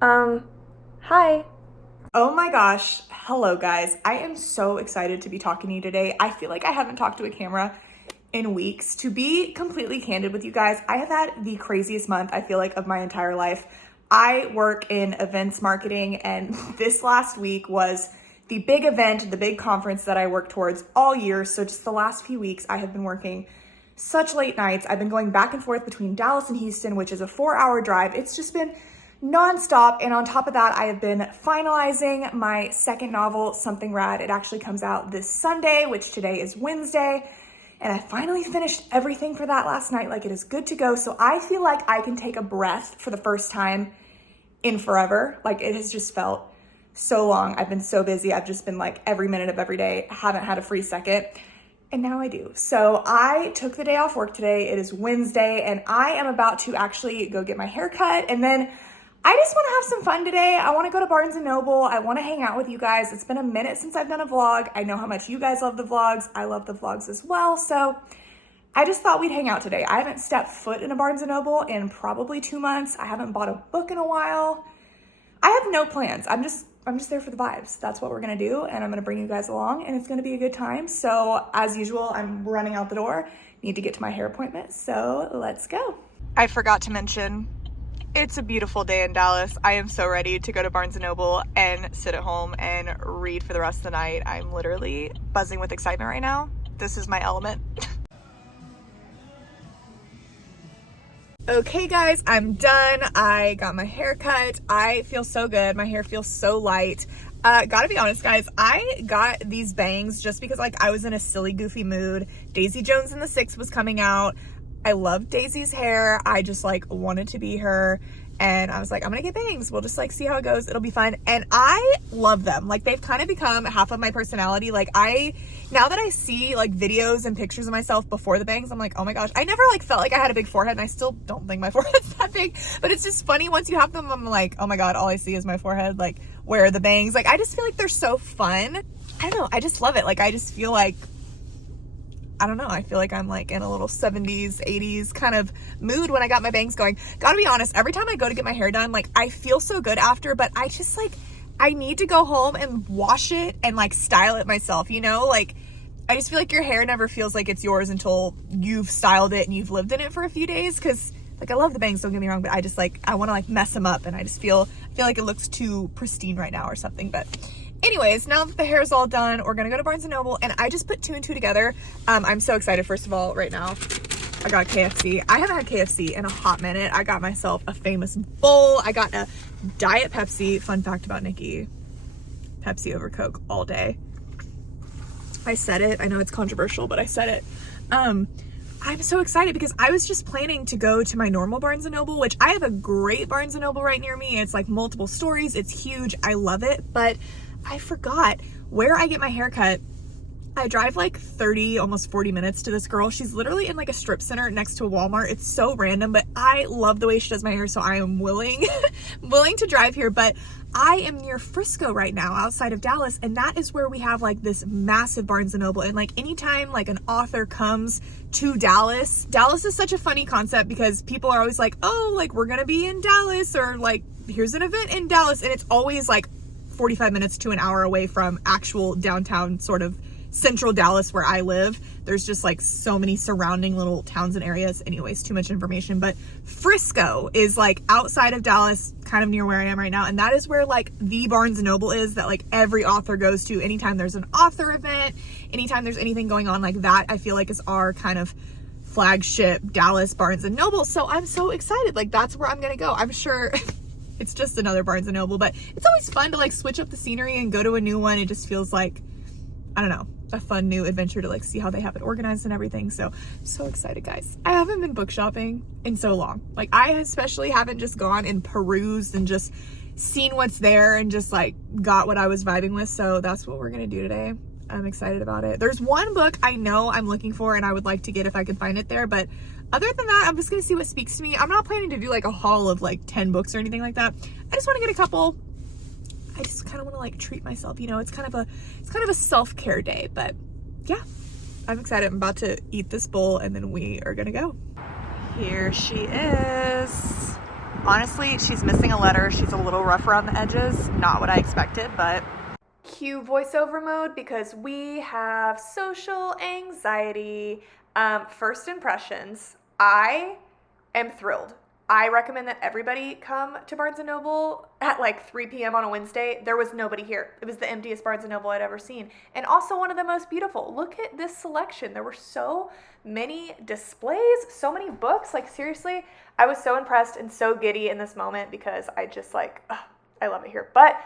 Hi. Oh my gosh. Hello, guys. I am so excited to be talking to you today. I feel like I haven't talked to a camera in weeks. To be completely candid with you guys, I have had the craziest month, I feel like, of my entire life. I work in events marketing, and this last week was the big event, the big conference that I work towards all year. So just the last few weeks, I have been working such late nights. I've been going back and forth between Dallas and Houston, which is a 4-hour drive. It's just been nonstop. And on top of that, I have been finalizing my second novel, Something Rad. It actually comes out this Sunday, which today is Wednesday. And I finally finished everything for that last night. Like, it is good to go. So I feel like I can take a breath for the first time in forever. Like, it has just felt so long. I've been so busy. I've just been like every minute of every day. I haven't had a free second. And now I do. So I took the day off work today. It is Wednesday, and I am about to actually go get my hair cut. And then I just want to have some fun today. I want to go to Barnes & Noble. I want to hang out with you guys. It's been a minute since I've done a vlog. I know how much you guys love the vlogs. I love the vlogs as well. So I just thought we'd hang out today. I haven't stepped foot in a Barnes & Noble in probably 2 months. I haven't bought a book in a while. I have no plans. I'm just there for the vibes. That's what we're gonna do, and I'm gonna bring you guys along, and it's gonna be a good time. So as usual, I'm running out the door. Need to get to my hair appointment, so let's go. I forgot to mention, it's a beautiful day in Dallas. I am so ready to go to Barnes & Noble and sit at home and read for the rest of the night. I'm literally buzzing with excitement right now. This is my element. Okay guys, I'm done. I got my hair cut. I feel so good. My hair feels so light. Gotta be honest guys, I got these bangs just because like I was in a silly goofy mood. Daisy Jones and the Six was coming out. I love Daisy's hair. I just like wanted to be her. And I was like, I'm gonna get bangs. We'll just like see how it goes. It'll be fun. And I love them. Like they've kind of become half of my personality. Like now that I see like videos and pictures of myself before the bangs, I'm like, oh my gosh, I never like felt like I had a big forehead, and I still don't think my forehead's that big, but it's just funny once you have them. I'm like, oh my God, all I see is my forehead. Like, where are the bangs? Like, I just feel like they're so fun. I don't know. I just love it. Like, I just feel like, I don't know, I feel like I'm like in a little 70s, 80s kind of mood when I got my bangs going. Gotta be honest, every time I go to get my hair done, like I feel so good after, but I just like, I need to go home and wash it and like style it myself, you know? Like, I just feel like your hair never feels like it's yours until you've styled it and you've lived in it for a few days. Cause like, I love the bangs, don't get me wrong, but I just like, I wanna like mess them up, and I just feel like it looks too pristine right now or something. But anyways, now that the hair is all done, we're gonna go to Barnes & Noble, and I just put 2 and 2 together. I'm so excited. First of all, right now, I got KFC. I haven't had KFC in a hot minute. I got myself a Famous bowl. I got a Diet Pepsi. Fun fact about Nikki, Pepsi over Coke all day. I said it. I know it's controversial, but I said it. I'm so excited because I was just planning to go to my normal Barnes & Noble, which I have a great Barnes & Noble right near me. It's like multiple stories. It's huge. I love it, but I forgot where I get my hair cut. I drive like 30, almost 40 minutes to this girl. She's literally in like a strip center next to a Walmart. It's so random, but I love the way she does my hair, so I am willing to drive here. But I am near Frisco right now, outside of Dallas, and that is where we have like this massive Barnes & Noble. And like anytime like an author comes to Dallas is such a funny concept because people are always like, oh, like we're gonna be in Dallas, or like here's an event in Dallas, and it's always like 45 minutes to an hour away from actual downtown sort of central Dallas where I live. There's just like so many surrounding little towns and areas. Anyways, too much information, but Frisco is like outside of Dallas, kind of near where I am right now, and that is where like the Barnes & Noble is that like every author goes to anytime there's an author event, anytime there's anything going on like that. I feel like is our kind of flagship Dallas Barnes & Noble. So I'm so excited. Like that's where I'm gonna go. I'm sure it's just another Barnes & Noble, but it's always fun to like switch up the scenery and go to a new one. It just feels like, I don't know, a fun new adventure to like see how they have it organized and everything. So excited guys. I haven't been book shopping in so long. Like I especially haven't just gone and perused and just seen what's there and just like got what I was vibing with. So that's what we're gonna do today. I'm excited about it. There's one book I know I'm looking for and I would like to get if I could find it there, but other than that, I'm just gonna see what speaks to me. I'm not planning to do like a haul of like 10 books or anything like that. I just want to get a couple. I just kind of want to like treat myself, you know. It's kind of a self-care day, but yeah, I'm excited. I'm about to eat this bowl and then we are gonna go. Here she is. Honestly, she's missing a letter. She's a little rough around the edges. Not what I expected, but... Cue voiceover mode because we have social anxiety. First impressions. I am thrilled. I recommend that everybody come to Barnes & Noble at like 3 p.m. on a Wednesday. There was nobody here. It was the emptiest Barnes & Noble I'd ever seen. And also one of the most beautiful. Look at this selection. There were so many displays, so many books. Like seriously, I was so impressed and so giddy in this moment because I just like, I love it here. But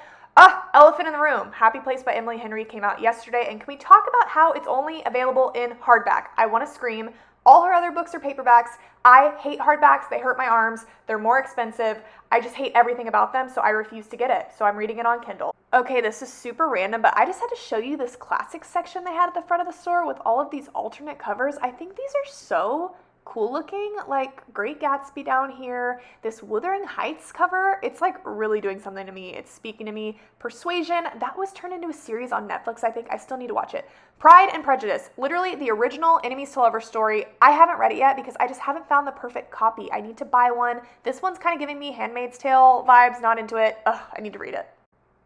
Elephant in the Room, Happy Place by Emily Henry came out yesterday. And can we talk about how it's only available in hardback? I want to scream. All her other books are paperbacks. I hate hardbacks. They hurt my arms. They're more expensive. I just hate everything about them, so I refuse to get it. So I'm reading it on Kindle. Okay, this is super random, but I just had to show you this classics section they had at the front of the store with all of these alternate covers. I think these are so cool looking, like Great Gatsby down here, this Wuthering Heights cover, it's like really doing something to me. It's speaking to me. Persuasion, that was turned into a series on Netflix, I think. I still need to watch it. Pride and Prejudice, literally the original Enemies to Lovers story. I haven't read it yet because I just haven't found the perfect copy. I need to buy one. This one's kind of giving me Handmaid's Tale vibes, not into it. I need to read it.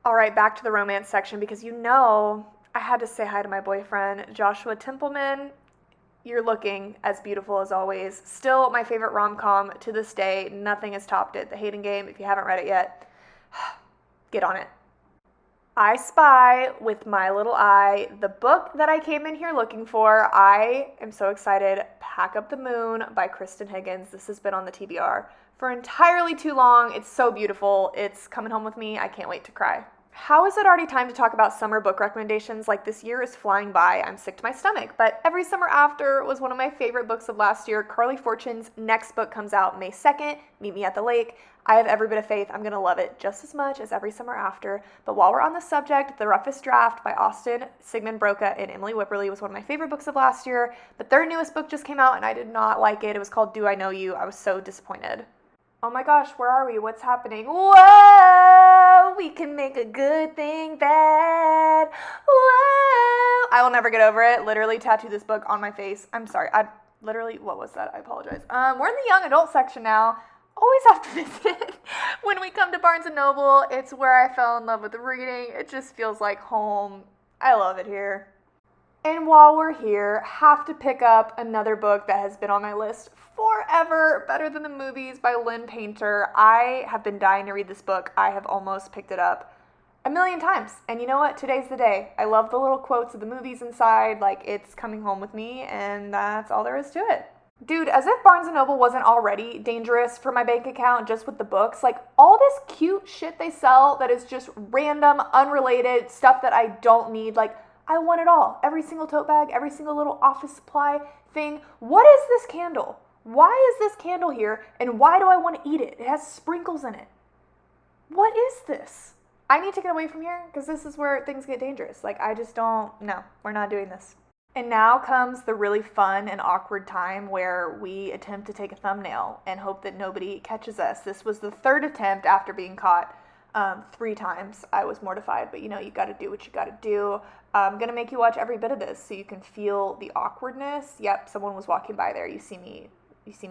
All right, back to the romance section because you know I had to say hi to my boyfriend, Joshua Templeman. You're looking as beautiful as always. Still my favorite rom-com to this day. Nothing has topped it. The Hating Game, if you haven't read it yet, get on it. I Spy with My Little Eye, the book that I came in here looking for. I am so excited. Pack Up the Moon by Kristen Higgins. This has been on the TBR for entirely too long. It's so beautiful. It's coming home with me. I can't wait to cry. How is it already time to talk about summer book recommendations? Like, this year is flying by. I'm sick to my stomach. But Every Summer After was one of my favorite books of last year. Carly Fortune's next book comes out May 2nd, Meet Me at the Lake. I have every bit of faith I'm going to love it just as much as Every Summer After. But while we're on the subject, The Roughest Draft by Austin Sigmund Broca and Emily Whipperly was one of my favorite books of last year. But their newest book just came out and I did not like it. It was called Do I Know You? I was so disappointed. Oh my gosh, where are we? What's happening? Whoa, we can make a good thing bad. Whoa. I will never get over it. Literally tattoo this book on my face. I'm sorry. What was that? I apologize. We're in the young adult section now. Always have to visit when we come to Barnes & Noble. It's where I fell in love with reading. It just feels like home. I love it here. And while we're here, have to pick up another book that has been on my list forever, Better Than the Movies by Lynn Painter. I have been dying to read this book. I have almost picked it up a million times. And you know what? Today's the day. I love the little quotes of the movies inside. Like, it's coming home with me, and that's all there is to it. Dude, as if Barnes & Noble wasn't already dangerous for my bank account just with the books. Like, all this cute shit they sell that is just random, unrelated stuff that I don't need. Like, I want it all. Every single tote bag, every single little office supply thing. What is this candle? Why is this candle here, and why do I want to eat it? It has sprinkles in it. What is this? I need to get away from here because this is where things get dangerous. Like, I just don't, no, we're not doing this. And now comes the really fun and awkward time where we attempt to take a thumbnail and hope that nobody catches us. This was the third attempt after being caught 3 times. I was mortified, but you know, you got to do what you got to do. I'm going to make you watch every bit of this so you can feel the awkwardness. Yep, someone was walking by there. You see me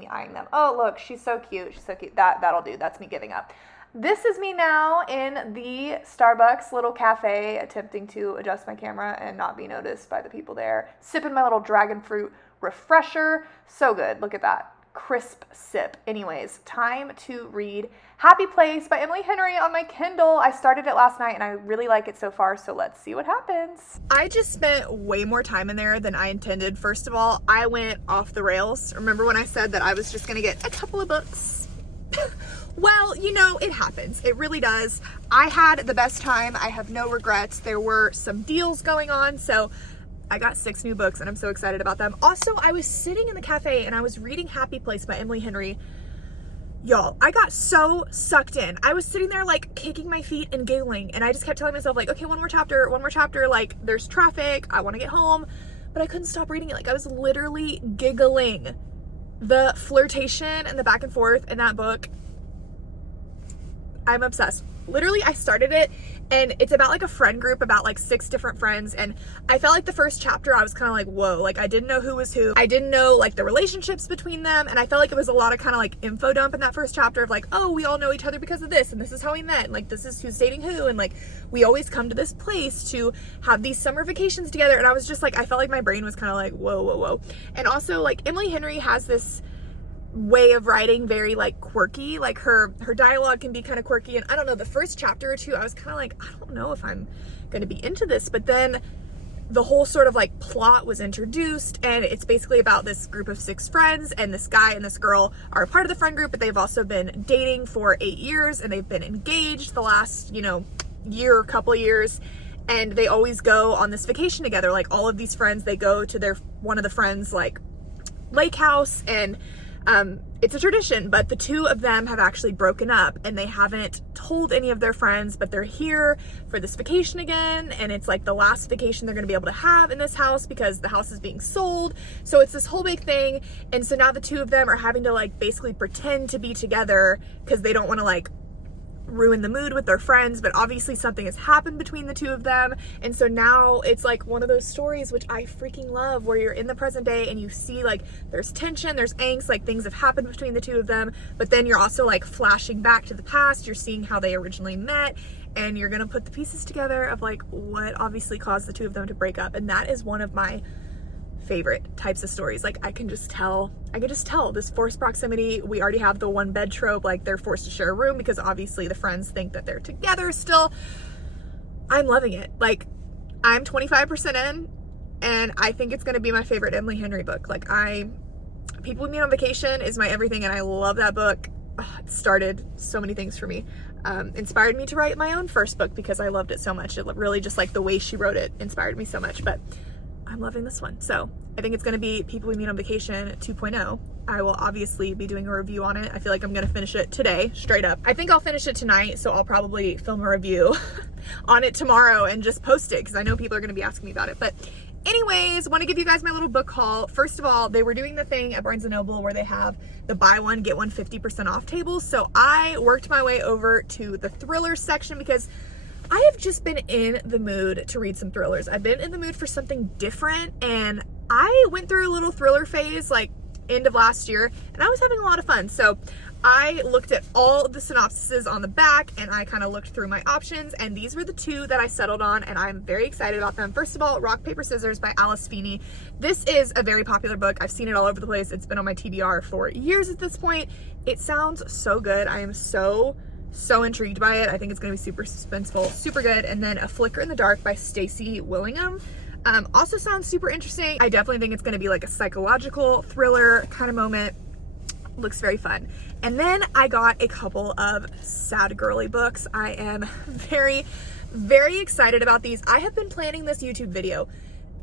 eyeing them. Oh, look, she's so cute. She's so cute. That'll do. That's me giving up. This is me now in the Starbucks little cafe attempting to adjust my camera and not be noticed by the people there. Sipping my little dragon fruit refresher. So good. Look at that. Crisp sip. Anyways, time to read Happy Place by Emily Henry on my Kindle. I started it last night and I really like it so far, so let's see what happens. I just spent way more time in there than I intended. First of all, I went off the rails. Remember when I said that I was just going to get a couple of books? Well, you know, it happens. It really does. I had the best time. I have no regrets. There were some deals going on, so I got 6 new books and I'm so excited about them. Also, I was sitting in the cafe and I was reading Happy Place by Emily Henry. Y'all, I got so sucked in. I was sitting there like kicking my feet and giggling and I just kept telling myself like, okay, one more chapter, like there's traffic, I want to get home, but I couldn't stop reading it. Like I was literally giggling. The flirtation and the back and forth in that book, I'm obsessed. Literally, I started it And it's about like a friend group, about like 6 different friends. And I felt like the first chapter I was kind of like, whoa, like I didn't know who was who. I didn't know like the relationships between them. And I felt like it was a lot of kind of like info dump in that first chapter of like, oh, we all know each other because of this, and this is how we met, and like this is who's dating who, and like we always come to this place to have these summer vacations together. And I was just like, I felt like my brain was kind of like, whoa, whoa, whoa. And also like Emily Henry has this way of writing very like quirky, like her dialogue can be kind of quirky. And I don't know, the first chapter or 2 I was kind of like, I don't know if I'm going to be into this. But then the whole sort of like plot was introduced, and it's basically about this group of 6 friends, and this guy and this girl are a part of the friend group, but they've also been dating for 8 years, and they've been engaged the last, you know, year, couple years. And they always go on this vacation together. Like all of these friends, they go to one of the friends like lake house, and it's a tradition, but the 2 of them have actually broken up, and they haven't told any of their friends, but they're here for this vacation again. And it's like the last vacation they're going to be able to have in this house because the house is being sold. So it's this whole big thing. And so now the 2 of them are having to like basically pretend to be together because they don't want to like ruin the mood with their friends, but obviously something has happened between the 2 of them. And so now it's like one of those stories which I freaking love, where you're in the present day and you see like there's tension, there's angst, like things have happened between the 2 of them, but then you're also like flashing back to the past, you're seeing how they originally met, and you're gonna put the pieces together of like what obviously caused the 2 of them to break up. And that is one of my favorite types of stories. Like I can just tell this forced proximity. We already have the 1 bed trope, like they're forced to share a room because obviously the friends think that they're together still. I'm loving it. Like I'm 25% in, and I think it's going to be my favorite Emily Henry book. Like People We Meet on Vacation is my everything, and I love that book. It started so many things for me. Inspired me to write my own first book because I loved it so much. It really just like the way she wrote it inspired me so much. But I'm loving this one. So I think it's going to be People We Meet on Vacation 2.0. I will obviously be doing a review on it. I feel like I'm going to finish it today, straight up. I think I'll finish it tonight, so I'll probably film a review on it tomorrow and just post it because I know people are going to be asking me about it. But anyways, want to give you guys my little book haul. First of all, they were doing the thing at Barnes & Noble where they have the buy one, get one 50% off tables. So I worked my way over to the thriller section because I have just been in the mood to read some thrillers. I've been in the mood for something different, and I went through a little thriller phase like end of last year, and I was having a lot of fun. So I looked at all of the synopsises on the back, and I kind of looked through my options, and these were the 2 that I settled on, and I'm very excited about them. First of all, Rock, Paper, Scissors by Alice Feeney. This is a very popular book. I've seen it all over the place. It's been on my TBR for years at this point. It sounds so good. I am so intrigued by it. I think it's going to be super suspenseful, super good. And then A Flicker in the Dark by Stacey Willingham. Also sounds super interesting. I definitely think it's going to be like a psychological thriller kind of moment. Looks very fun. And then I got a couple of sad girly books. I am very excited about these. I have been planning this YouTube video.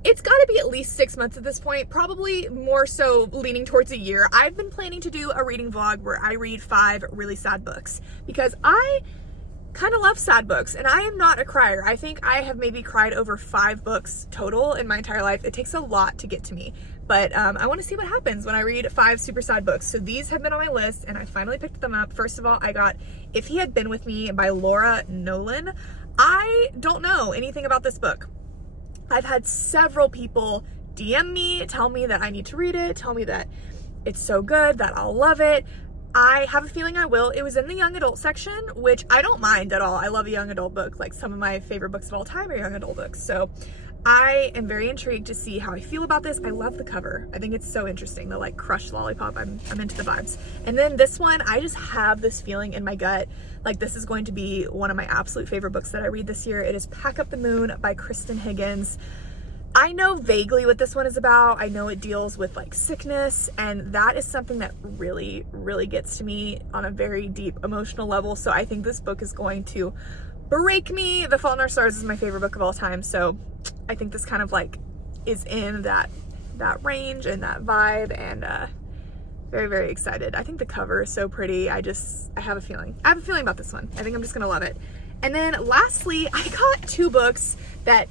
It's got to be at least 6 months at this point, probably more so leaning towards a year. I've been planning to do a reading vlog where I read 5 really sad books because I kind of love sad books, and I am not a crier. I think I have maybe cried over 5 books total in my entire life. It takes a lot to get to me, but I want to see what happens when I read 5 super sad books. So these have been on my list, and I finally picked them up. First of all, I got If He Had Been With Me by Laura Nolan. I don't know anything about this book. I've had several people DM me, tell me that I need to read it, tell me that it's so good, that I'll love it. I have a feeling I will. It was in the young adult section, which I don't mind at all. I love a young adult book. Like some of my favorite books of all time are young adult books. So I am very intrigued to see how I feel about this. I love the cover. I think it's so interesting. The like crushed lollipop. I'm into the vibes. And then this one, I just have this feeling in my gut like this is going to be one of my absolute favorite books that I read this year. It is Pack Up the Moon by Kristen Higgins. I know vaguely what this one is about. I know it deals with like sickness, and that is something that really gets to me on a very deep emotional level. So I think this book is going to break me. The Fault in Our Stars is my favorite book of all time. So I think this kind of like is in that range and that vibe, and very excited. I think the cover is so pretty. I have a feeling. I have a feeling about this one. I think I'm just gonna love it. And then lastly, I got 2 books that,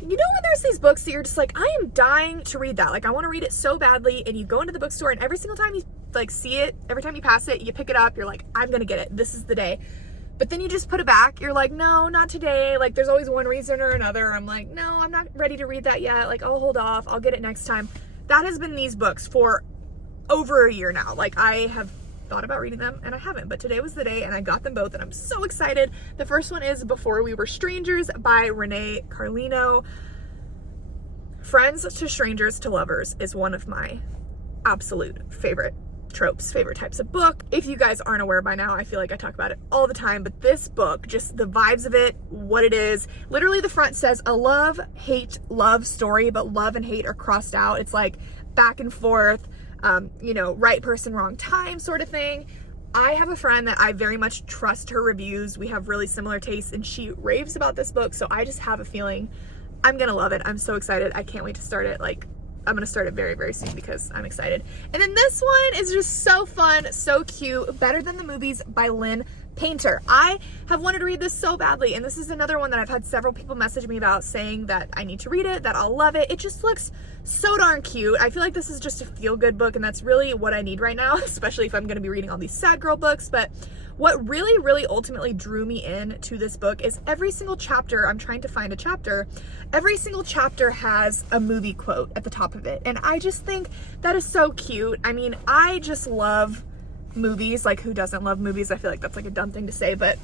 you know, when there's these books that you're just like, I am dying to read that. Like I want to read it so badly, and you go into the bookstore and every single time you like see it, every time you pass it, you pick it up, you're like, I'm gonna get it. This is the day. but then you just put it back. You're like, no, not today. Like, there's always one reason or another. I'm like, no, I'm not ready to read that yet. Like, I'll hold off. I'll get it next time. That has been these books for over a year now. Like, I have thought about reading them and I haven't, but today was the day and I got them both and I'm so excited. The first one is Before We Were Strangers by Renee Carlino. Friends to Strangers to Lovers is one of my absolute favorite tropes, favorite types of book. If you guys aren't aware by now, I feel like I talk about it all the time, but this book, just the vibes of it, what it is, literally the front says a love-hate love story, but love and hate are crossed out. It's like back and forth, you know, right person, wrong time sort of thing. I have a friend that I very much trust her reviews. We have really similar tastes and she raves about this book, so I just have a feeling I'm gonna love it. I'm so excited. I can't wait to start it. Like, I'm gonna start it very, very soon because I'm excited. And then this one is just so fun, so cute. Better Than the Movies by Lynn Painter. I have wanted to read this so badly, and this is another one that I've had several people message me about saying that I need to read it, that I'll love it. It just looks so darn cute. I feel like this is just a feel-good book, and that's really what I need right now, especially if I'm gonna be reading all these sad girl books. But what really, really ultimately drew me in to this book is every single chapter, I'm trying to find a chapter, every single chapter has a movie quote at the top of it. And I just think that is so cute. I mean, I just love movies. Like, who doesn't love movies? I feel like that's like a dumb thing to say, but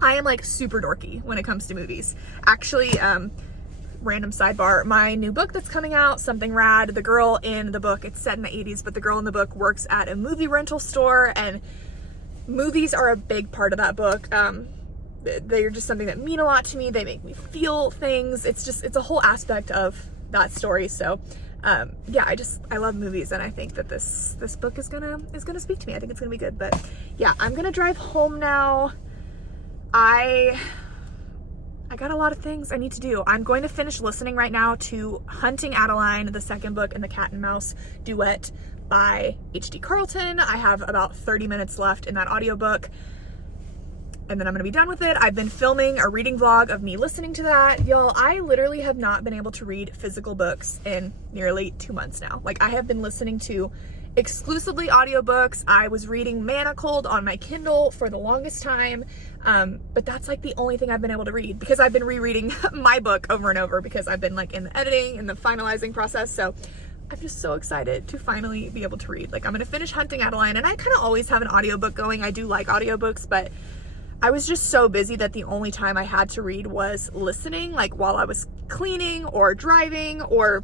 I am like super dorky when it comes to movies. Actually, random sidebar, my new book that's coming out, Something Rad, the girl in the book, it's set in the 80s, but the girl in the book works at a movie rental store, and movies are a big part of that book. They're just something that mean a lot to me. They make me feel things. It's a whole aspect of that story. So yeah, I love movies, and I think that this book is gonna speak to me. I think it's gonna be good. But yeah, I'm gonna drive home now. I got a lot of things I need to do. I'm going to finish listening right now to Hunting Adeline, the second book in the Cat and Mouse duet by H.D. Carlton. I have about 30 minutes left in that audiobook, and then I'm gonna be done with it. I've been filming a reading vlog of me listening to that. Y'all, I literally have not been able to read physical books in nearly 2 months now. Like, I have been listening to exclusively audiobooks. I was reading Manacled on my Kindle for the longest time, but that's like the only thing I've been able to read because I've been rereading my book over and over because I've been like in the editing and the finalizing process. So I'm just so excited to finally be able to read. Like, I'm gonna finish Hunting Adeline, and I kind of always have an audiobook going. I do like audiobooks, but I was just so busy that the only time I had to read was listening, like while I was cleaning or driving or,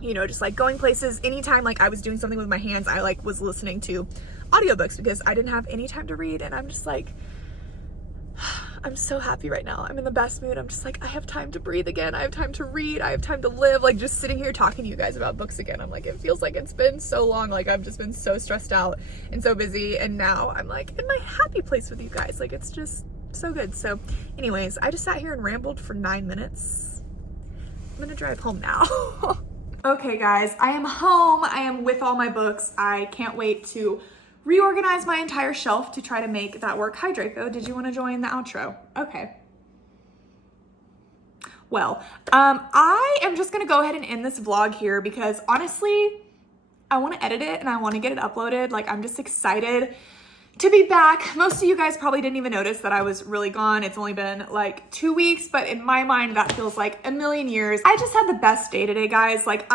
you know, just like going places. Anytime like I was doing something with my hands, I like was listening to audiobooks because I didn't have any time to read. And I'm just like, I'm so happy right now. I'm in the best mood. I'm just like, I have time to breathe again. I have time to read. I have time to live. Like, just sitting here talking to you guys about books again. I'm like, it feels like it's been so long. Like, I've just been so stressed out and so busy. And now I'm like in my happy place with you guys. Like, it's just so good. So anyways, I just sat here and rambled for 9 minutes. I'm gonna drive home now. Okay guys, I am home. I am with all my books. I can't wait to reorganize my entire shelf to try to make that work. Hi Draco, did you want to join the outro? Okay. Well, I am just gonna go ahead and end this vlog here because honestly, I want to edit it and I want to get it uploaded. Like, I'm just excited to be back. Most of you guys probably didn't even notice that I was really gone. It's only been like 2 weeks, but in my mind, that feels like a million years. I just had the best day today, guys. Like,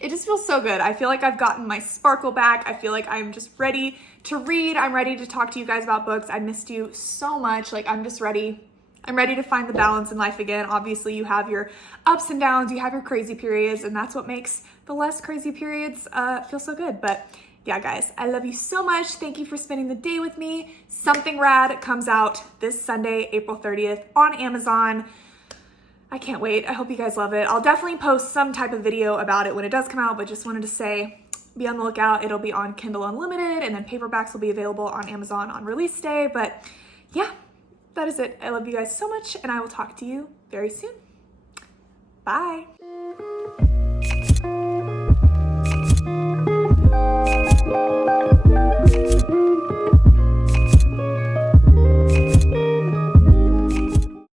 it just feels so good. I feel like I've gotten my sparkle back. I feel like I'm just ready to read. I'm ready to talk to you guys about books. I missed you so much. Like, I'm just ready. I'm ready to find the balance in life again. Obviously, you have your ups and downs, you have your crazy periods, and that's what makes the less crazy periods feel so good. But yeah, guys, I love you so much. Thank you for spending the day with me. Something Rad comes out this Sunday, April 30th on Amazon. I can't wait. I hope you guys love it. I'll definitely post some type of video about it when it does come out, but just wanted to say, be on the lookout. It'll be on Kindle Unlimited, and then paperbacks will be available on Amazon on release day. But yeah, that is it. I love you guys so much, and I will talk to you very soon. Bye.